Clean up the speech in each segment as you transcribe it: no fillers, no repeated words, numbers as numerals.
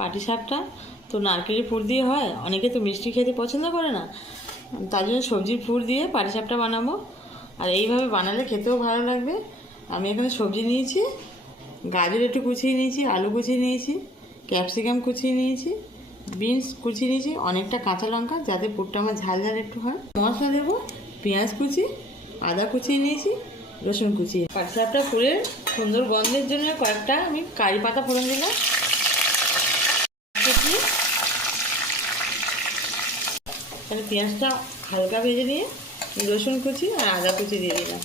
পাটিসাপটা তো নারকেলের পুর দিয়ে হয়, অনেকে তো মিষ্টি খেতে পছন্দ করে না, তার জন্য সবজির পুর দিয়ে পাটিসাপটা বানাবো। আর এইভাবে বানালে খেতেও ভালো লাগবে। আমি এখানে সবজি নিয়েছি, গাজর একটু কুচিয়ে নিয়েছি, আলু কুচিয়ে নিয়েছি, ক্যাপসিকাম কুচিয়ে নিয়েছি, বিনস কুচিয়ে নিয়েছি, অনেকটা কাঁচা লঙ্কা যাতে পুরটা আমার ঝাল ঝাল একটু হয়। মশলা দেবো পেঁয়াজ কুচি, আদা কুচিয়ে নিয়েছি, রসুন কুচিয়ে। পাটিসাপটা পুরের সুন্দর গন্ধের জন্য কয়েকটা আমি কারি পাতা ফোড়ন দিলাম। তাহলে পেঁয়াজটা হালকা ভেজে নিয়ে রসুন কুচি আর আদা কুচি দিয়ে দিলাম।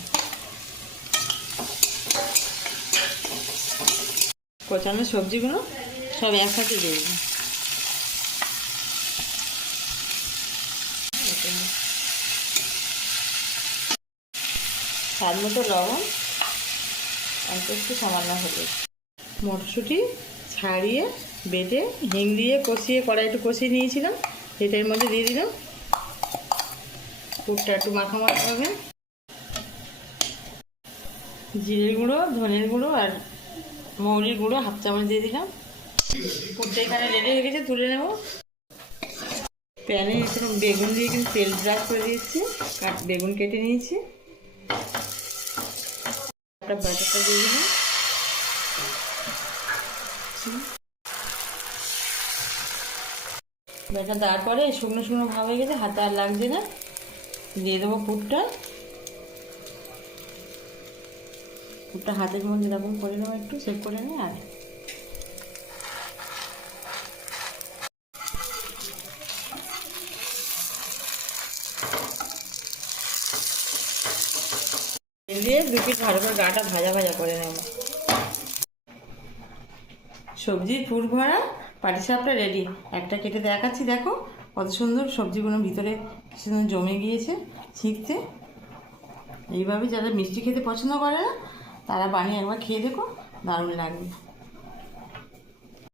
কোচানো সবজিগুলো সব একসাথে দিয়ে দিলাম। স্বাদ মতো লবণ, অল্প একটু সামান্য হলুদ। মটরশুঁটি ছাড়িয়ে বেটে হিং দিয়ে কষিয়ে কড়াইটু কষিয়ে নিয়েছিলাম, সেটার মধ্যে দিয়ে দিলাম। পুরটা একটু মাখামাখা হবে। জিরের গুঁড়ো, ধনের গুঁড়ো আর মৌরির গুঁড়ো হাফ চামচ দিয়ে দিলাম। পুরটা এখানে রেডি হয়ে গেছে, তুলে নেব। প্যানে এখানে বেগুন দিয়ে কিন্তু তেল ব্রাশ করে দিয়েছি, বেগুন কেটে নিয়েছি। একটা বাটারটা দিয়ে দিলাম। ব্যাটা দেওয়ার পরে শুকনো শুকনো ভাব হয়ে গেছে, হাতে আর লাগছে না। দিয়ে দেবো পুরটা। পুরটা হাতের মধ্যে এরকম করে নেবো, একটু সেভ করে নিই। আর দিয়ে দু পিস ভালো করে গাটা ভাজা ভাজা করে নেব। সবজির পুর ভরা পাটিসাপটা রেডি। একটা কেটে দেখাচ্ছি, দেখো কত সুন্দর সবজিগুলো ভিতরে কি সুন্দর জমে গিয়েছে ছিঁকতে। এইভাবে যারা মিষ্টি খেতে পছন্দ করে না তারা বানিয়ে একবার খেয়ে দেখো, দারুণ লাগবে।